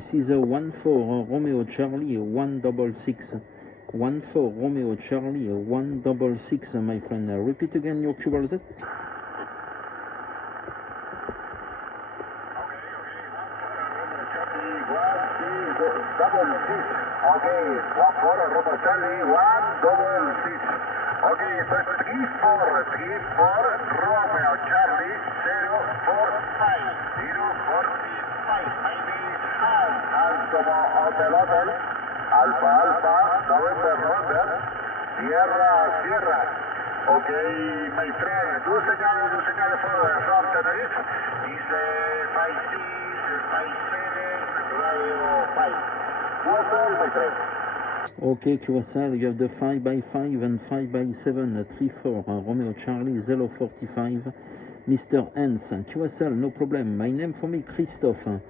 This is a 14 Romeo Charlie 166. 14 Romeo Charlie 166, my friend. Repeat again your QRZ. Okay, 14 Romeo Charlie 166. Okay, so 34 Romeo Charlie 045. 045. Maybe como Hotel Alfa November Sierra. Okay, my friend, do signal from Canaries. Is 5657 radio 5. QSL, my friend. Okay, QSL, you have the 5x5 and 5x7, 34 Romeo Charlie 045. Mr. Hans, QSL, no problem. My name for me, Christophe.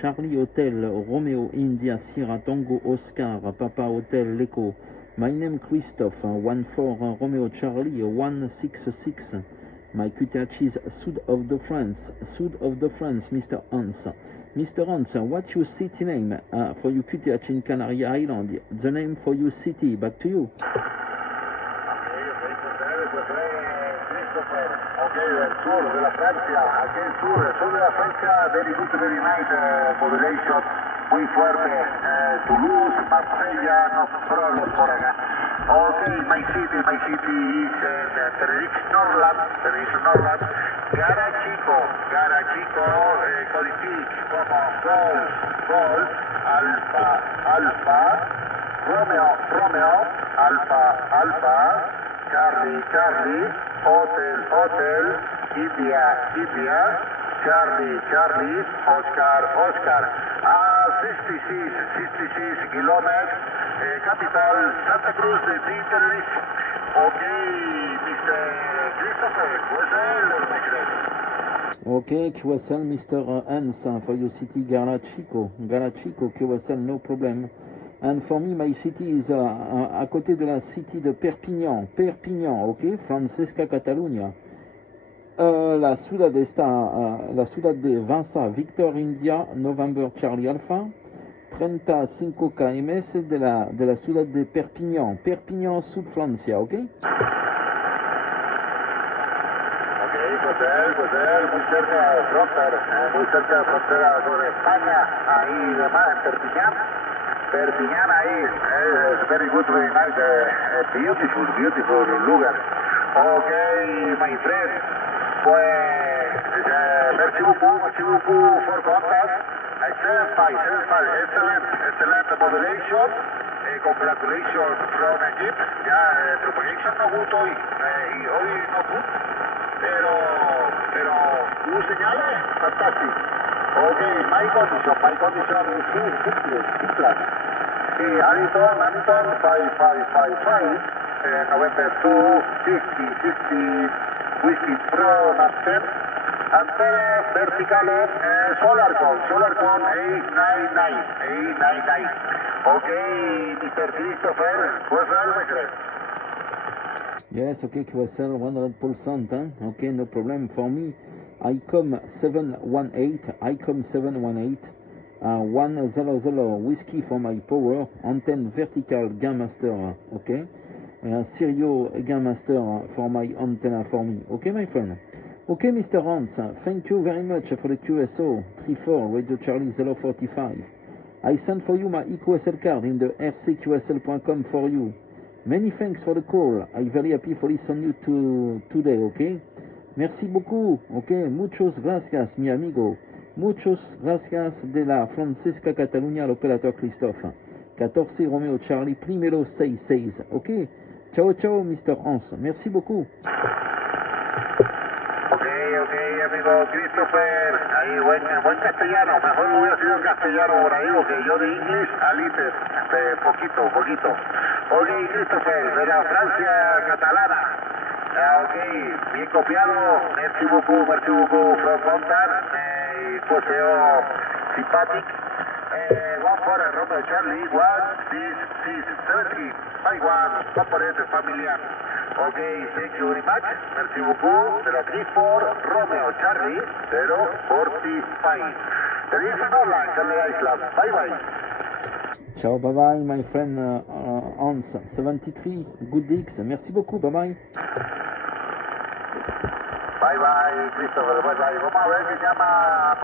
Charlie Hotel, Romeo India, Sierra Tango, Oscar, Papa Hotel, Leco. My name Christophe, 14 Romeo Charlie, 166. My QTH is Sud of the France, Mr. Hans. Mr. Hans, what's your city name for your QTH in Canary Island? The name for your city, back to you. Okay, del sur de la Francia, aquí el sur de la Francia, very good, very nice modulation, muy fuerte. Toulouse, Marsella, no problem por acá. Okay, my city is Tenerife Norland, Garachico, Codific, como Golf, Alfa, Romeo, Alfa, Charlie, Hotel, India, Charlie, Oscar, 66 kilometers, capital, Santa Cruz de Tenerife. Okay, Mr. Christophe, Okay, QSL, Mr. Hans, for your city, Garachico, QSL, no problem. And for me, my city is à côté de la city de Perpignan, ok, Francesca, Catalunya. La ciudad de Vansa, Victor India, November Charlie Alpha, 35 km de la ciudad de Perpignan, Sud Francia, ok? Hotel, muy cerca de frontera con España, ahí demás en Perpignan ahí, very good, very nice, beautiful lugar. Okay, my friend, pues, merci beaucoup for contact. Excellent modulation. Congratulations from Egypt. Ya, propagation no good hoy, y hoy no good, pero un señal fantástico. Okay, my condition is simple. Hamilton 5555, November 2, 50, Whiskey Pro, Master, and vertical Solarcon 899. Okay, Mr. Christopher, what's the message? Yes, okay, QSL 100%, huh? Okay, no problem for me. ICOM 718, 100 whiskey for my power, antenne vertical Gain Master, okay? Stereo Gain Master for my antenna for me, okay, my friend? Okay, Mr. Hans, thank you very much for the QSO 34 Radio Charlie 045. I sent for you my EQSL card in the rcqsl.com for you. Many thanks for the call. I'm very happy for listening you today, okay? Merci beaucoup, okay? Muchos gracias, mi amigo. Muchos gracias de la Francesca Catalunya al operateur Christophe. 14 Romeo Charlie, primero 66, ok? Ciao, Mr. Hans. Merci beaucoup. Ok, amigo Christopher. Ahí, buen castellano. Mejor lo voy a decir en castellano por ahí, porque yo de inglés a little, poquito. Ok, Christopher, de la Francia catalana. Ok, bien copiado. Merci beaucoup from Montar. Pues simpático. 14 Romeo Charlie, 16670, Taiwan, componente familiar. Ok, thank you very much. Merci beaucoup. De la 34 Romeo Charlie 045. Te dice online, Charlie Island. Bye bye. Ciao, bye bye, my friend Hans, 73, good dicks, merci beaucoup, bye bye. Bye bye, Christopher, bye bye. Vamos a ver, me llama.